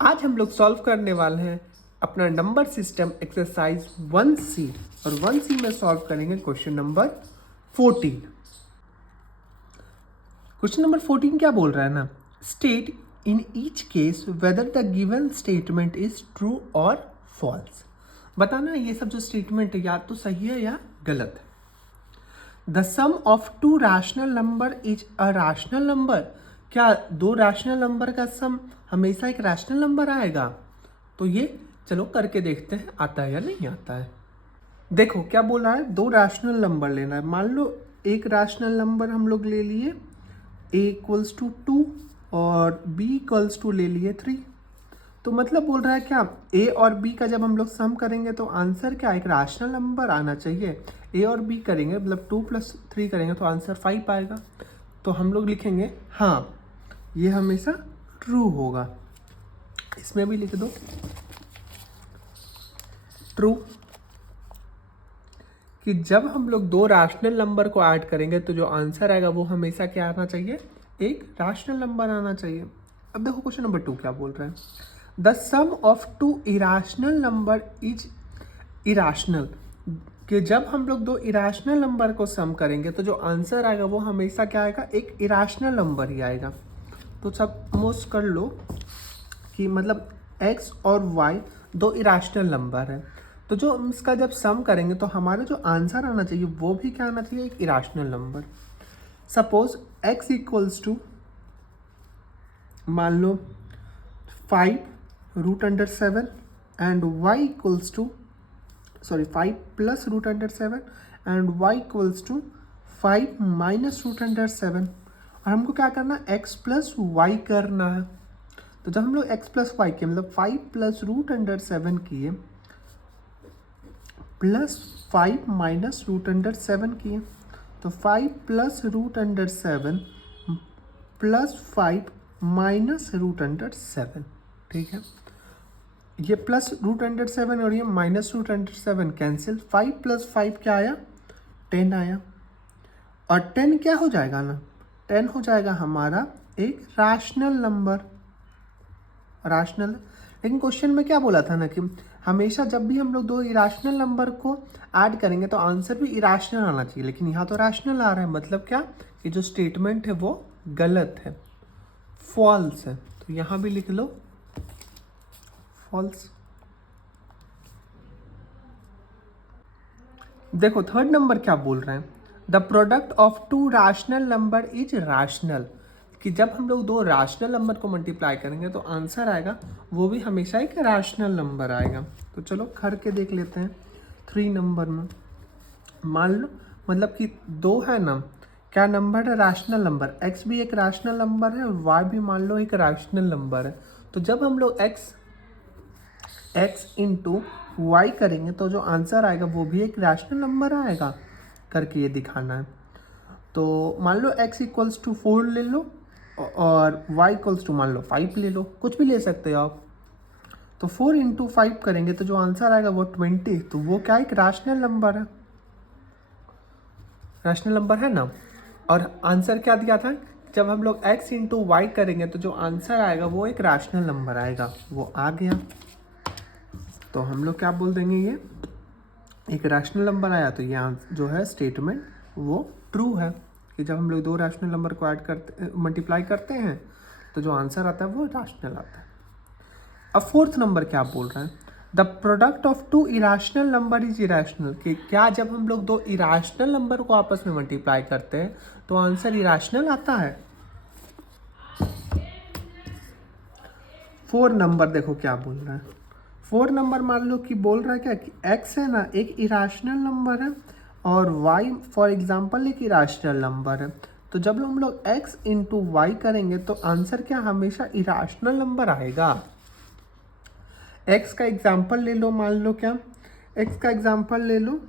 आज हम लोग सॉल्व करने वाले हैं अपना नंबर सिस्टम एक्सरसाइज 1C और 1C में सॉल्व करेंगे क्वेश्चन नंबर 14। क्वेश्चन नंबर 14 क्या बोल रहा है ना, state in each case whether the given statement is true और फॉल्स। बताना ये सब जो स्टेटमेंट है या तो सही है या गलत है। The sum of two rational number is a rational number. क्या दो रैशनल नंबर का सम हमेशा एक रैशनल नंबर आएगा? तो ये चलो करके देखते हैं आता है या नहीं आता है। देखो क्या बोला है, दो रैशनल नंबर लेना है। मान लो एक रैशनल नंबर हम लोग ले लिए a इक्वल्स टू 2 और b इक्वल्स टू ले लिए 3। तो मतलब बोल रहा है क्या, a और b का जब हम लोग सम करेंगे तो आंसर क्या एक रैशनल नंबर आना चाहिए। a और b करेंगे मतलब 2 + 3 करेंगे तो आंसर 5 आएगा। तो हम लोग लिखेंगे हाँ ये हमेशा ट्रू होगा। इसमें भी लिख दो ट्रू, कि जब हम लोग दो रैशनल नंबर को ऐड करेंगे तो जो आंसर आएगा वो हमेशा क्या आना चाहिए, एक रैशनल नंबर आना चाहिए। अब देखो क्वेश्चन नंबर 2 क्या बोल रहे हैं, the sum of two irrational number is irrational. कि जब हम लोग दो इरेशनल नंबर को सम करेंगे तो जो आंसर आएगा वो हमेशा क्या आएगा, एक इरेशनल नंबर ही आएगा। तो सपोज कर लो कि मतलब x और y दो इरेशनल नंबर है, तो जो इसका जब सम करेंगे तो हमारा जो आंसर आना चाहिए वो भी क्या आना चाहिए, एक irrational number. Suppose x equals to मान लो 5√7 and y equals to 5 + √7 and y equals to 5 - √7। और हमको क्या करना है, x + y करना है। तो जब हम लोग x + y किए मतलब 5 + √7 किए प्लस 5 - √7 किए तो 5 + √7 प्लस 5 - √7। ठीक है, ये प्लस √7 और ये -√7 कैंसिल। 5 + 5 क्या आया, 10 आया। और 10 क्या हो जाएगा ना, 10 हो जाएगा हमारा एक रैशनल नंबर, रैशनल। लेकिन क्वेश्चन में क्या बोला था ना कि हमेशा जब भी हम लोग दो इरेशनल नंबर को ऐड करेंगे तो आंसर भी इरेशनल आना चाहिए, लेकिन यहाँ तो रैशनल आ रहा है। मतलब क्या कि जो स्टेटमेंट है वो गलत है, फॉल्स है। तो यहाँ भी लिख लो फॉल्स। देखो थर्ड नंबर क्या बोल रहे हैं, the product of two rational number is rational. कि जब हम लोग दो रैशनल नंबर को मल्टीप्लाई करेंगे तो आंसर आएगा वो भी हमेशा एक रैशनल नंबर आएगा। तो चलो करके देख लेते हैं। 3 नंबर में मान लो मतलब कि 2 है ना, क्या नंबर है, रैशनल नंबर। x भी एक रैशनल नंबर है और y भी मान लो एक रैशनल नंबर है। तो जब हम लोग x इंटू वाई करेंगे तो जो आंसर आएगा वो भी एक रैशनल नंबर आएगा, करके ये दिखाना है। तो मान लो x इक्वल्स टू 4 ले लो और y इक्वल्स टू मान लो 5 ले लो, कुछ भी ले सकते हो आप। तो 4 इंटू 5 करेंगे तो जो आंसर आएगा वो 20। तो वो क्या एक रैशनल नंबर है, रैशनल नंबर है ना। और आंसर क्या दिया था, जब हम लोग x इंटू वाई करेंगे तो जो आंसर आएगा वो एक रैशनल नंबर आएगा, वो आ गया। तो हम लोग क्या बोल देंगे, ये एक रैशनल नंबर आया तो ये जो है स्टेटमेंट वो ट्रू है। कि जब हम लोग दो रैशनल नंबर को ऐड करते मल्टीप्लाई करते हैं तो जो आंसर आता है वो रैशनल आता है। अब फोर्थ नंबर क्या बोल रहे हैं, the product of two irrational number is irrational. कि क्या जब हम लोग दो इरेशनल नंबर को आपस में मल्टीप्लाई करते हैं तो आंसर इरेशनल आता है। 4 नंबर देखो क्या बोल रहा है, 4 नंबर मान लो कि बोल रहा है क्या कि x है ना एक इरेशनल नंबर है और y फॉर एग्जांपल एक इरेशनल नंबर है। तो जब हम लोग x इंटू वाई करेंगे तो आंसर क्या हमेशा इरेशनल नंबर आएगा। x का एग्जांपल ले लो, मान लो क्या x का एग्जांपल ले लो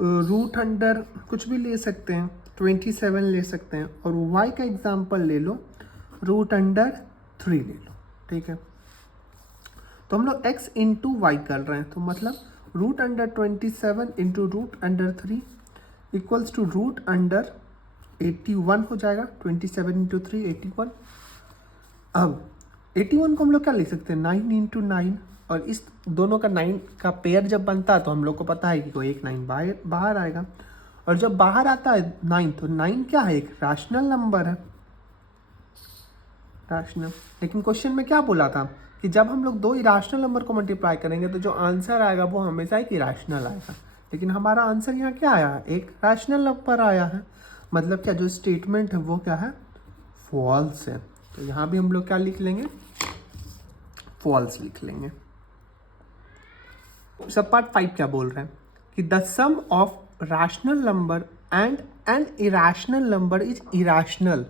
रूट अंडर कुछ भी ले सकते हैं, 27 ले सकते हैं। और y का एग्जांपल ले लो √3 ले लो। ठीक है, तो हम लोग x इंटू वाई कर रहे हैं तो मतलब √27 इंटू √3 इक्वल्स टू √81 हो जाएगा। 27 इंटू 3 81। अब 81 को हम लोग क्या लिख सकते हैं, 9 इंटू 9, और इस दोनों का 9 का पेयर जब बनता है तो हम लोग को पता है कि कोई एक 9 बाहर आएगा, और जब बाहर आता है 9 तो 9 क्या है, एक रैशनल नंबर है, रैशनल। लेकिन क्वेश्चन में क्या बोला था कि जब हम लोग दो इरेशनल नंबर को मल्टीप्लाई करेंगे तो जो आंसर आएगा वो हमेशा एक इरेशनल आएगा, लेकिन हमारा आंसर यहाँ क्या आया है, एक रैशनल नंबर आया है। मतलब क्या, जो स्टेटमेंट है वो क्या है, फॉल्स है। तो यहाँ भी हम लोग क्या लिख लेंगे, फॉल्स लिख लेंगे। सब पार्ट 5 क्या बोल रहे हैं कि the sum of rational number and an irrational number is irrational,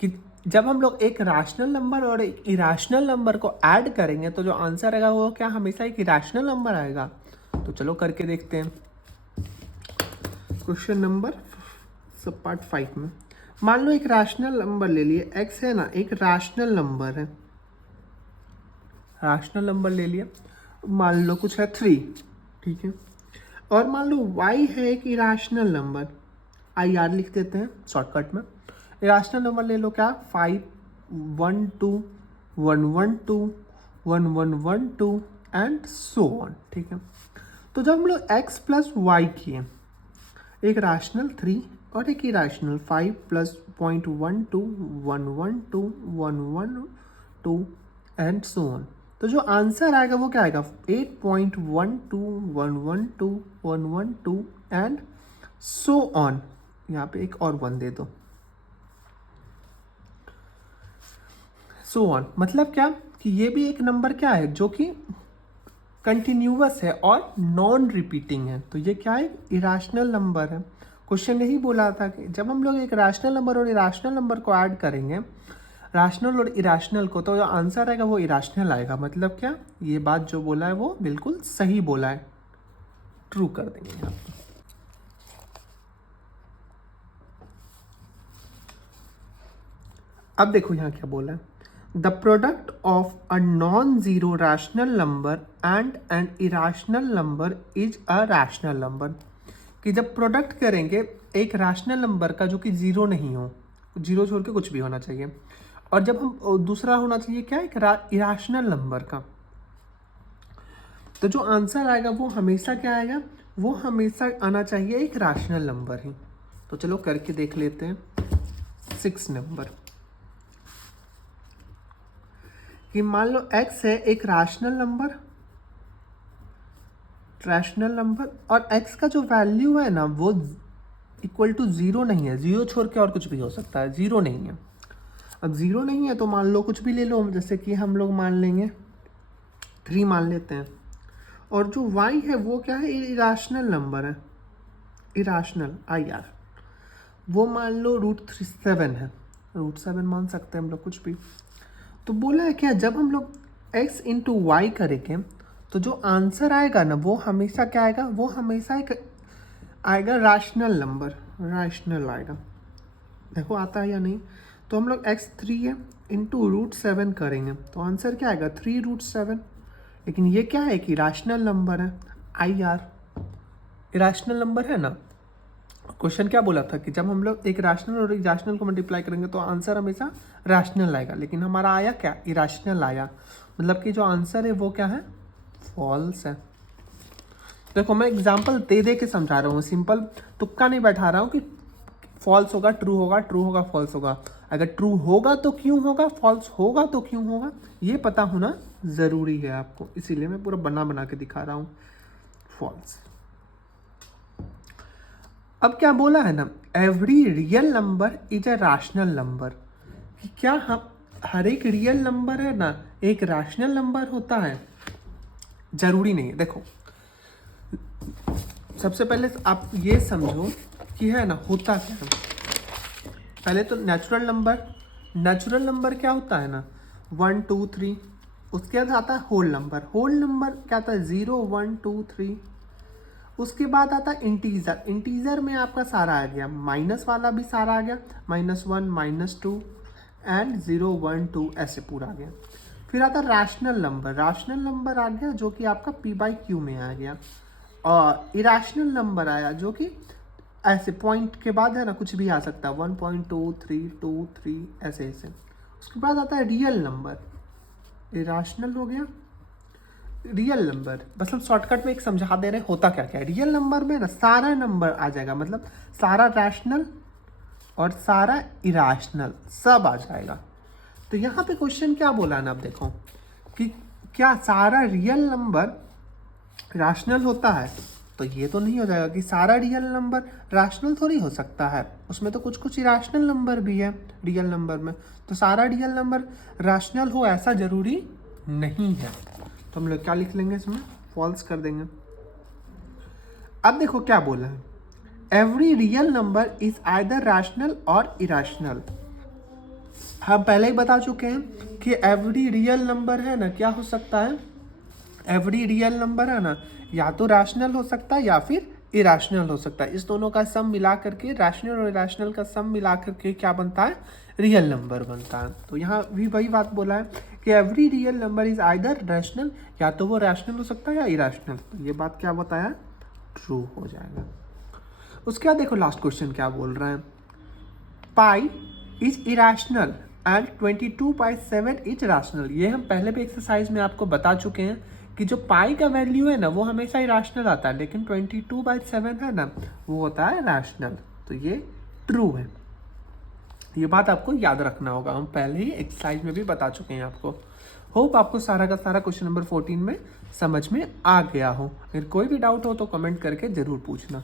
कि जब हम लोग एक रैशनल नंबर और एक इरेशनल नंबर को ऐड करेंगे तो जो आंसर आएगा वो क्या, हमेशा एक इरेशनल नंबर आएगा। तो चलो करके देखते हैं। क्वेश्चन नंबर सब पार्ट 5 में मान लो एक रैशनल नंबर ले लिए, x है ना, एक रैशनल नंबर है, रैशनल नंबर ले लिया, मान लो कुछ है 3, ठीक है, और मान लो y है एक इरेशनल नंबर, IR लिख देते हैं शॉर्टकट में। इरेशनल नंबर ले लो क्या, 5 1 2 1 1 2 1 1 1 2 एंड सो ऑन, ठीक है। तो जब हम लोग x प्लस वाई किए, एक रैशनल 3 और एक irrational 5 plus 0.12 1 1 2 1 1 2 and so on, तो जो आंसर आएगा वो क्या आएगा, 8.12 1 1 2 1 1 2 एंड सो ऑन। यहाँ पे एक और 1 दे दो, सो ऑन। मतलब क्या कि ये भी एक नंबर क्या है जो कि कंटिन्यूअस है और नॉन रिपीटिंग है, तो ये क्या है, इरेशनल नंबर है। क्वेश्चन यही बोला था कि जब हम लोग एक रैशनल नंबर और इरेशनल नंबर को ऐड करेंगे, रैशनल और इरेशनल को, तो जो आंसर आएगा वो इरेशनल आएगा। मतलब क्या, ये बात जो बोला है वो बिल्कुल सही बोला है, ट्रू कर देंगे यहाँ पे। अब देखो यहाँ क्या बोला है, the product of a non zero rational number and an irrational number is a rational number, कि जब प्रोडक्ट करेंगे एक रैशनल नंबर का जो कि जीरो नहीं हो, जीरो छोड़ के कुछ भी होना चाहिए, और जब हम दूसरा होना चाहिए क्या, एक इरेशनल नंबर का, तो जो आंसर आएगा वो हमेशा क्या आएगा, वो हमेशा आना चाहिए एक रैशनल नंबर ही। तो चलो करके देख लेते हैं। 6 नंबर कि मान लो x है एक रैशनल नंबर, और x का जो वैल्यू है ना वो इक्वल टू 0 नहीं है, 0 छोड़ के और कुछ भी हो सकता है, 0 नहीं है। अब 0 नहीं है तो मान लो कुछ भी ले लो, जैसे कि हम लोग मान लेंगे 3 मान लेते हैं, और जो y है वो क्या है, इरेशनल नंबर है, इरेशनल IR, वो मान लो √7 है, √7 मान सकते हैं हम लोग कुछ भी। तो बोला है क्या, जब हम लोग x इंटू वाई करेंगे तो जो आंसर आएगा ना वो हमेशा क्या आएगा, वो हमेशा एक आएगा रैशनल नंबर, रैशनल आएगा। देखो आता है या नहीं। तो हम लोग x3 है इंटू √7 करेंगे तो आंसर क्या आएगा, 3√7। लेकिन ये क्या है कि रैशनल नंबर है, IR इरेशनल नंबर है ना। क्वेश्चन क्या बोला था कि जब हम लोग एक रैशनल और एक रैशनल को मल्टीप्लाई करेंगे तो आंसर हमेशा रैशनल आएगा, लेकिन हमारा आया क्या, इरेशनल आया। मतलब कि जो आंसर है वो क्या है, फॉल्स है। देखो मैं एग्जांपल दे दे के समझा रहा हूँ, सिंपल तुक्का नहीं बैठा रहा हूँ कि फॉल्स होगा ट्रू होगा, ट्रू होगा फॉल्स होगा। अगर ट्रू होगा तो क्यों होगा, फॉल्स होगा तो क्यों होगा, ये पता होना ज़रूरी है आपको, इसीलिए मैं पूरा बना बना के दिखा रहा हूँ। फॉल्स। अब क्या बोला है ना, every real number is a rational number, कि क्या हम हर एक रियल नंबर है ना एक रैशनल नंबर होता है, जरूरी नहीं है। देखो सबसे पहले आप ये समझो कि है ना होता क्या है। पहले तो नेचुरल नंबर क्या होता है ना, 1 2 3, उसके बाद आता है होल नंबर क्या आता है 0 1 2 3, उसके बाद आता है इंटीजर में आपका सारा आ गया, माइनस वाला भी सारा आ गया, -1 -2 एंड 0 1 2 ऐसे पूरा आ गया। फिर आता है रैशनल नंबर आ गया जो कि आपका p/q में आ गया, और इरेशनल नंबर आया जो कि ऐसे पॉइंट के बाद है ना कुछ भी आ सकता है, 1.2 3 2 3 ऐसे ऐसे। उसके बाद आता है रियल नंबर, इरेशनल हो गया। रियल नंबर, बस हम शॉर्टकट में एक समझा दे रहे हैं होता क्या क्या है। रियल नंबर में ना सारा नंबर आ जाएगा, मतलब सारा रैशनल और सारा इरेशनल सब आ जाएगा। तो यहाँ पे क्वेश्चन क्या बोला ना, अब देखो कि क्या सारा रियल नंबर रैशनल होता है, तो ये तो नहीं हो जाएगा कि सारा रियल नंबर रैशनल थोड़ी हो सकता है, उसमें तो कुछ कुछ इरेशनल नंबर भी है रियल नंबर में। तो सारा रियल नंबर रैशनल हो ऐसा ज़रूरी नहीं है, तो हम लोग क्या लिख लेंगे इसमें, फॉल्स कर देंगे। अब देखो क्या बोला है, every real number is either rational और इरेशनल। हम पहले ही बता चुके हैं कि एवरी रियल नंबर है ना क्या हो सकता है, एवरी रियल नंबर है ना या तो रैशनल हो सकता है या फिर इरेशनल हो सकता है। इस दोनों का सम मिला करके, रैशनल और इरेशनल का सम मिला करके क्या बनता है, रियल नंबर बनता है। तो यहाँ भी वही बात बोला है कि every real number is either rational, या तो वो रैशनल हो सकता है या इरेशनल। तो ये बात क्या बताया, ट्रू हो जाएगा। उसके बाद देखो लास्ट क्वेश्चन क्या बोल रहा है, pi is irrational and 22/7 is rational. ये हम पहले भी एक्सरसाइज में आपको बता चुके हैं कि जो पाई का वैल्यू है ना वो हमेशा इरेशनल आता है, लेकिन 22/7 है ना वो होता है रैशनल। तो ये ट्रू है, ये बात आपको याद रखना होगा, हम पहले ही एक्सरसाइज में भी बता चुके हैं आपको। होप आपको सारा का सारा क्वेश्चन नंबर 14 में समझ में आ गया हो। अगर कोई भी डाउट हो तो कमेंट करके ज़रूर पूछना।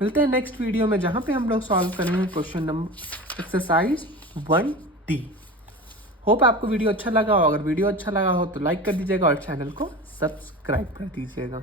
मिलते हैं नेक्स्ट वीडियो में जहाँ पे हम लोग सॉल्व करेंगे question number exercise 1D। Hope आपको वीडियो अच्छा लगा हो, अगर वीडियो अच्छा लगा हो तो लाइक कर दीजिएगा और चैनल को सब्सक्राइब कर दीजिएगा।